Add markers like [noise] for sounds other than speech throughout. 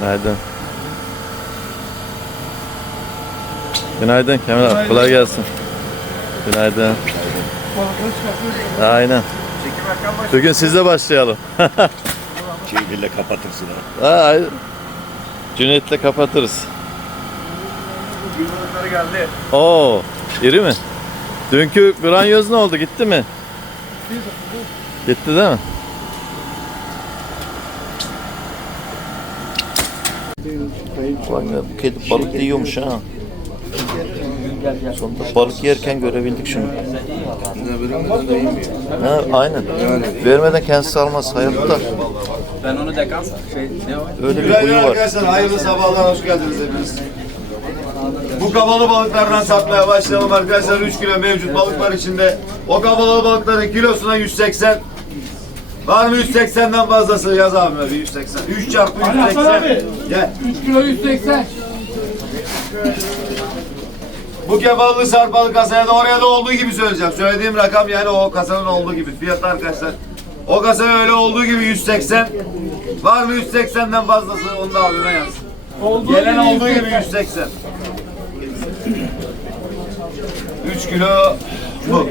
Günaydın. Günaydın Kemal abi. Kolay gelsin. Günaydın. Aynen. Bugün sizle başlayalım. [laughs] Şeylerle kapatırsın ha. Ha, Cüneyt'le kapatırız. Yumurtaları geldi. Oo, iri mi? Dünkü granyoz ne oldu? Gitti mi? Gitti değil mi? Bak ya, bu kedi balık da yiyormuş ha. Sonunda balık yerken görebildik şunu. Ha, aynen. Vermeden kendisi almaz hayatta. Ben onu dekans şey ne o? Öyle bir Günaydın huyu var. arkadaşlar, hayırlı sabahlar, hoş geldiniz hepiniz. Bu kabalı balıklardan satmaya başlayalım arkadaşlar. 3 kilo mevcut balık var içinde. O kabalı balıkların kilosuna 180. Var mı 180'den fazlası? Yaz abime bir 180. 3 çarpı 180. Gel. 3 kilo 180. Bu kebalı sarpalı kasaya da oraya da olduğu gibi söyleyeceğim. Söylediğim rakam yani o kasanın olduğu gibi. Fiyatı arkadaşlar. O kasaya öyle olduğu gibi 180. Var mı 180'den fazlası? Onu da abime yaz. Olduğu Gelen gibi olduğu gibi 180. 180. 3 kilo bu.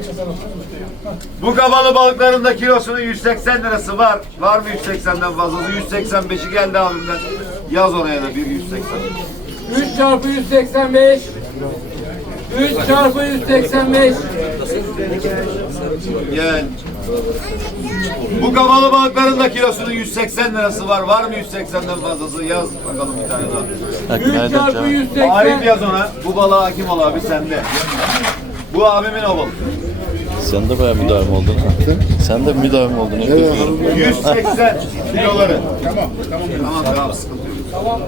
Bu kabalı balıkların da kilosunun 180 lirası var. Var mı 180'den fazlası? 185'i geldi abimden. Yaz oraya da bir 180. 3 çarpı 185. 3 çarpı 185. Gel. Bu kabalı balıkların da kilosunun 180 lirası var. Var mı 180'den fazlası? Yaz bakalım bir tane daha. Ha, 3 günaydın çarpı canım. Arif 180. yaz ona. Bu balığa hakim ol abi sende. Bu abimin o balık. Sen de bayağı müdavim oldun ha. Sen de müdavim oldun. Evet. 180 kiloları. Tamam, tamam. Tamam, sıkıntı yok.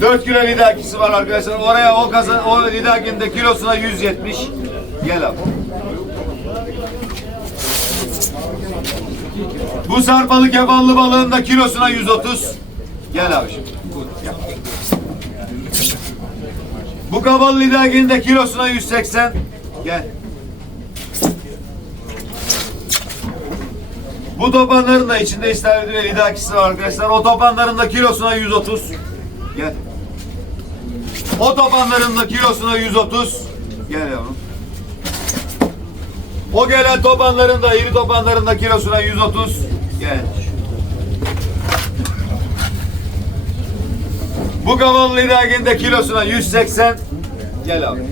4 kilo lidakisi var arkadaşlar. Oraya o kasa, o lidakinin de kilosuna 170. Gel abi. Bu sarpalı kebanlı balığın da kilosuna 130. Gel abi şimdi. Gel. Bu kabalı lidakinin de kilosuna 180. Gel. Bu topanların da içinde istavrit ve lidakisi var arkadaşlar. O topanların da kilosuna 130. Gel. O topanların da kilosuna 130. Gel yavrum. O gelen topanların da iri topanların da kilosuna 130. Gel. Bu kavallı lidakinin de kilosuna 180. Gel abi.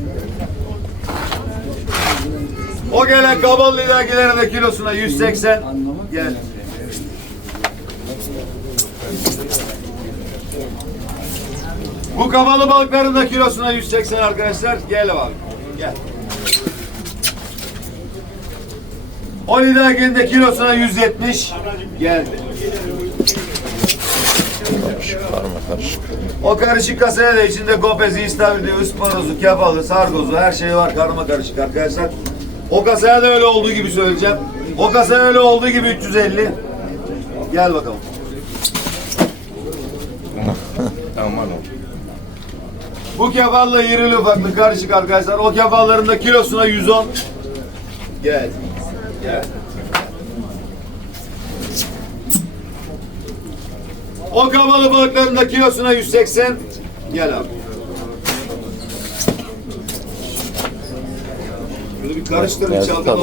O gelen kabalı lidakilerin de kilosuna 180. Gel. Bu kabalı balıkların da kilosuna 180 arkadaşlar. Gel abi. Gel. O lidakinin de kilosuna 170. Geldi. Karma karışık. O karışık kasaya da içinde kopezi, istavridi, ısparozu, kefalı, sargozu her şey var karma karışık arkadaşlar. O kasaya da öyle olduğu gibi söyleyeceğim. O kasaya öyle olduğu gibi 350. Gel bakalım. [laughs] O. Bu kefalla irili ufaklı karışık arkadaşlar. O kefalların da kilosuna 110. Gel. Gel. O kabalı balıkların da kilosuna 180. Gel abi. Şunu bir karıştır, [laughs] bir tabii.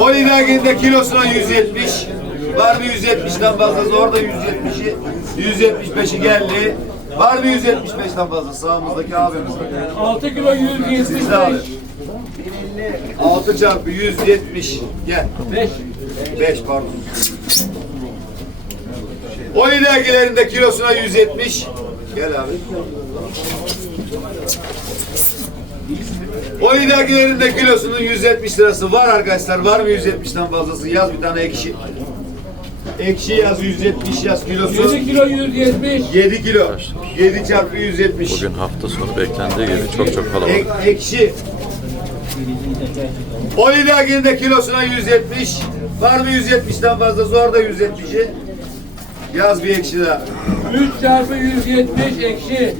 O kilosuna 170. Var mı 170'den fazlası? Orada 170'i, 175'i geldi. Var mı 175'ten fazla? Sağımızdaki abimiz. 6 kilo Sizde abi. 175. 6 çarpı 170. Gel. 5. 5 pardon. O lidagilerin de kilosuna 170. Gel abi. O lidagilerin de kilosunun 170 lirası var arkadaşlar. Var mı 170'ten fazlası? Yaz bir tane ekşi. Ekşi yaz 170 yaz kilosu. 7 kilo 170. 7 kilo. 7 çarpı 170. Bugün hafta sonu beklendiği gibi çok çok kalabalık. Ek, ekşi. O lidaginin de kilosuna 170. Var mı 170'ten fazlası? Orada 170'i. Yaz bir ekşi daha. 3 çarpı 170 ekşi.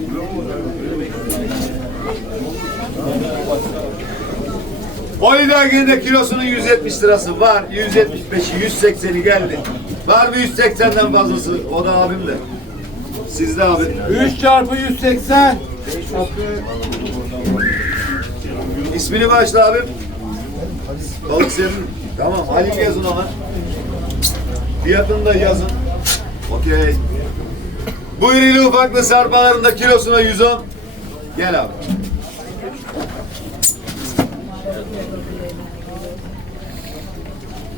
O lidaginin de kilosunun 170 lirası var. 175'i, 180'i geldi. Var mı 180'den fazlası? O da abim de. Sizde abi. 3 çarpı 180. İsmini başla abim. Balık senin. Tamam. Halil yazın ona. Fiyatını da yazın. Okey. Bu irili ufaklı sarpalarında kilosuna 110. Gel abi.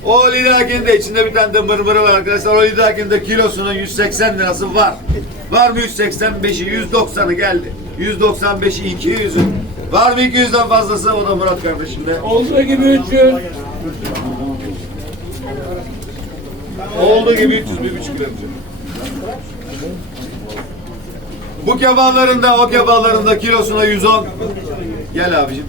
O lidakinde içinde bir tane de mırmırı var arkadaşlar. O lidakinde kilosunun 180 lirası var. Var mı 185'i? 190'ı geldi. 195'i 200'ü. Var mı 200'den fazlası? O da Murat kardeşimde. Olduğu gibi 300. Olduğu gibi 300 bir buçuk kilometre. Bu kebaların da o kebaların da kilosuna 110. Gel abicim.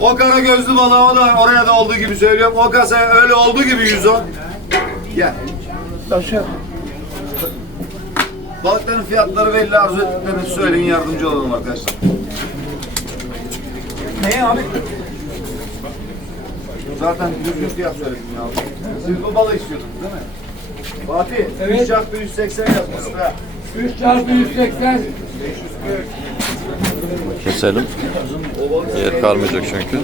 O kara gözlü o da oraya da olduğu gibi söylüyorum. O kasa öyle olduğu gibi 110. Gel. Balıkların fiyatları belli arzu ettiklerini söyleyin yardımcı olalım arkadaşlar. Ne abi? Zaten düzgün fiyat söyledim ya. Siz bu balığı istiyordunuz değil mi? Fatih, Evet. 3 çarpı 180 yapmasın ha. 3 çarpı 180. Keselim. Yer kalmayacak çünkü.